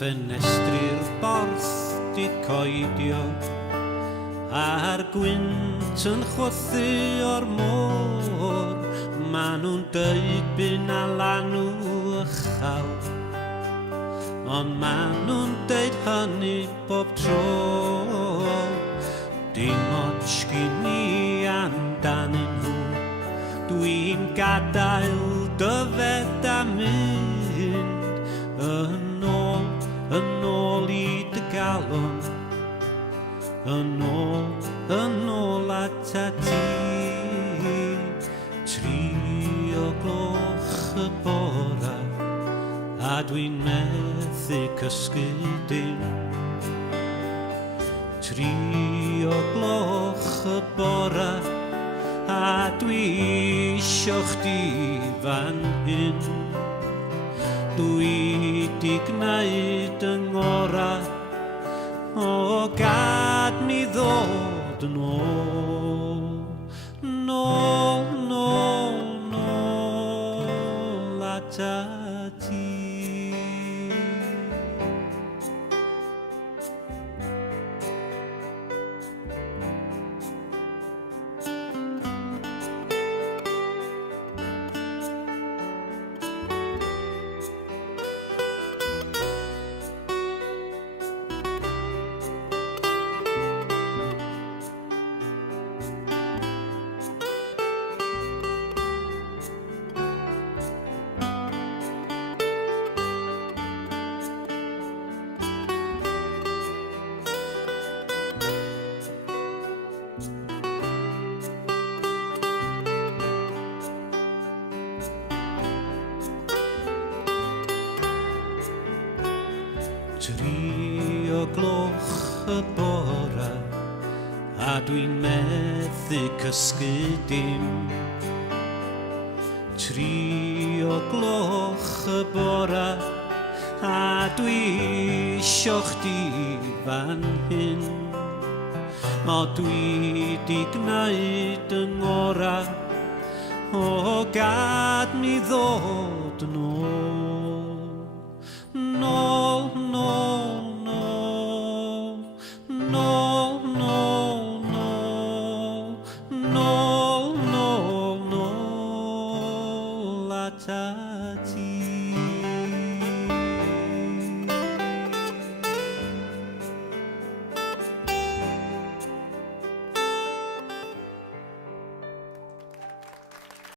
ffenestri'r borth di coedio a'r gwynt yn chwythu o'r môr. Ma' nhw'n dweud bu'n alanw ychal, ond ma' nhw'n dweud hynny bob tro. Dim ots gyn i amdanyn nhw, dwi'n gadael dyfed a mynd yn ôl i dy galon, yn ôl ata ti. 3 o gloch y bore a dwi'n methu cysgu dim. 3 o gloch y bore a dwi isio chdi fan hyn. Dwi di gwneud yng ngorau, o gad mi ddod yn ôl. Nôl, nôl, nôl ata ti. Trio gloch y bore a dwi'n methu cysgu dim. 3 gloch y bore a dwi isio chdi fan hyn. O dwi di gwneud yng ngorau, o gad mi ddod yn ôl. Nôl,